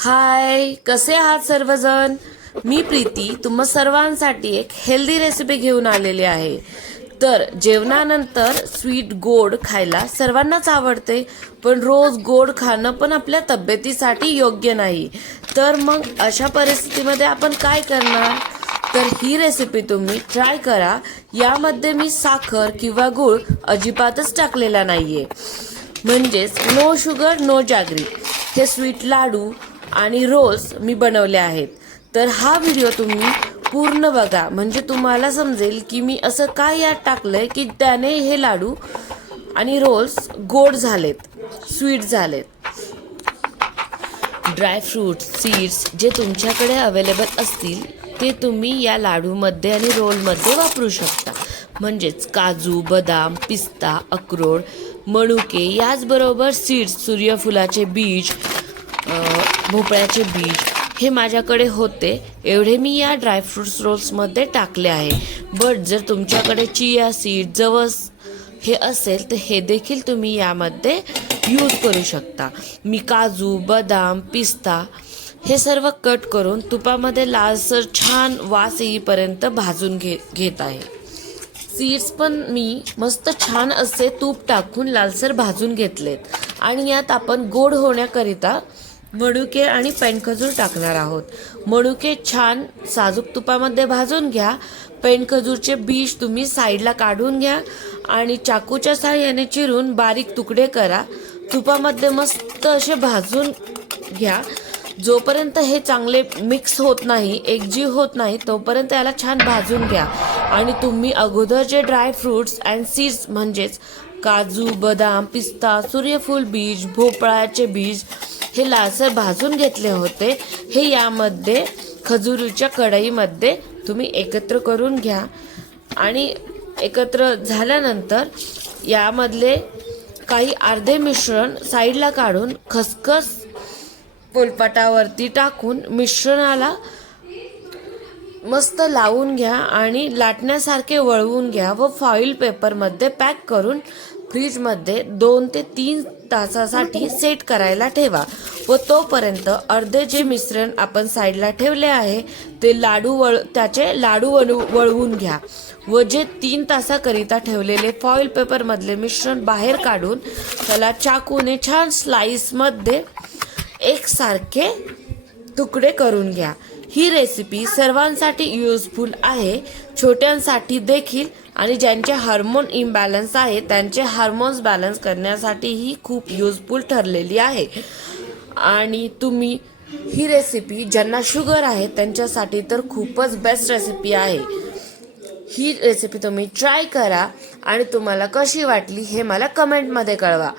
हाय, कसे आहात सर्वजण? मी प्रीती तुम्हा सर्वांसाठी एक हेल्दी रेसिपी घेऊन आलेली आहे. तर जेवणानंतर स्वीट गोड खायला सर्वांनाच आवडते, पण रोज गोड खाणं पण आपल्या तब्येतीसाठी योग्य नाही. तर मग अशा परिस्थितीमध्ये आपण काय करणार? तर ही रेसिपी तुम्ही ट्राय करा. यामध्ये मी साखर किंवा गूळ अजिबातच टाकलेला नाहीये. म्हणजेच नो शुगर नो जॅगरी. हे स्वीट लाडू आणि रोल्स मी बनवले आहेत. तर हा व्हिडिओ तुम्ही पूर्ण बघा, म्हणजे तुम्हाला समजेल की मी असं काय यात टाकलंय की त्याने हे लाडू आणि रोल्स गोड झालेत, स्वीट झालेत. ड्रायफ्रूट्स, सीड्स जे तुमच्याकडे अवेलेबल असतील ते तुम्ही या लाडूमध्ये आणि रोलमध्ये वापरू शकता. म्हणजेच काजू, बदाम, पिस्ता, अक्रोड, मनुके, याचबरोबर सीड्स, सूर्यफुलाचे बीज, भोपळ्याचे बीज हे माझ्याकडे होते. एवढे मी या ड्रायफ्रूट्स रोल्समध्ये टाकले आहे. बट जर तुमच्याकडे चिया सीड, जवस हे असेल तर हे देखील तुम्ही यामध्ये यूज करू शकता. मी काजू, बदाम, पिस्ता हे सर्व कट करून तुपामध्ये लालसर छान वास येईपर्यंत भाजून घेत आहे. सीड्स पण मी मस्त छान असे तूप टाकून लालसर भाजून घेतलेत आणि यात आपण गोड होण्याकरिता मनुके आणि पेंडखजूर टाकणार आहोत. मनुके छान साजूक तुपामध्ये भाजून घ्या. पेंडखजूरचे बीज तुम्ही साईडला काढून घ्या आणि चाकूच्या साहाय्याने चिरून बारीक तुकडे करा. तुपामध्ये मस्त असे भाजून घ्या. जोपर्यंत हे चांगले मिक्स होत नाही, एकजीव होत नाही, तोपर्यंत याला छान भाजून घ्या. आणि तुम्ही अगोदर जे ड्रायफ्रूट्स अँड सीड्स म्हणजेच काजू, बदाम, पिस्ता, सूर्यफूल बीज, भोपळ्याचे बीज हे लालसर भाजून घेतले होते, हे यामध्ये खजुरीच्या कढईमध्ये तुम्ही एकत्र करून घ्या. आणि एकत्र झाल्यानंतर यामधले काही अर्धे मिश्रण साईडला काढून खसखस पोलपाटावरती टाकून मिश्रणाला मस्त लावून घ्या आणि लाटण्यासारखे वळवून घ्या व फॉईल पेपरमध्ये पॅक करून फ्रीजमध्ये 2 ते 3 तासासाठी सेट करायला ठेवा. व तोपर्यंत अर्धे जे मिश्रण आपण साईडला ठेवले आहे ते त्याचे लाडू वळवून घ्या व जे 3 तासाकरिता ठेवलेले फॉईल पेपरमधले मिश्रण बाहेर काढून त्याला चाकूने छान स्लाइसमध्ये एकसारखे तुकडे करून घ्या. ही रेसिपी सर्वांसाठी युजफुल आहे, छोट्यांसाठी देखील, आणि ज्यांचे हार्मोन इम्बॅलन्स आहे त्यांचे हार्मोन्स बॅलन्स करण्यासाठी ही खूप युजफुल ठरलेली आहे. आणि तुम्ही ही रेसिपी ज्यांना शुगर आहे त्यांच्यासाठी तर खूपच बेस्ट रेसिपी आहे. ही रेसिपी तुम्ही ट्राय करा आणि तुम्हाला कशी वाटली हे मला कमेंटमध्ये कळवा.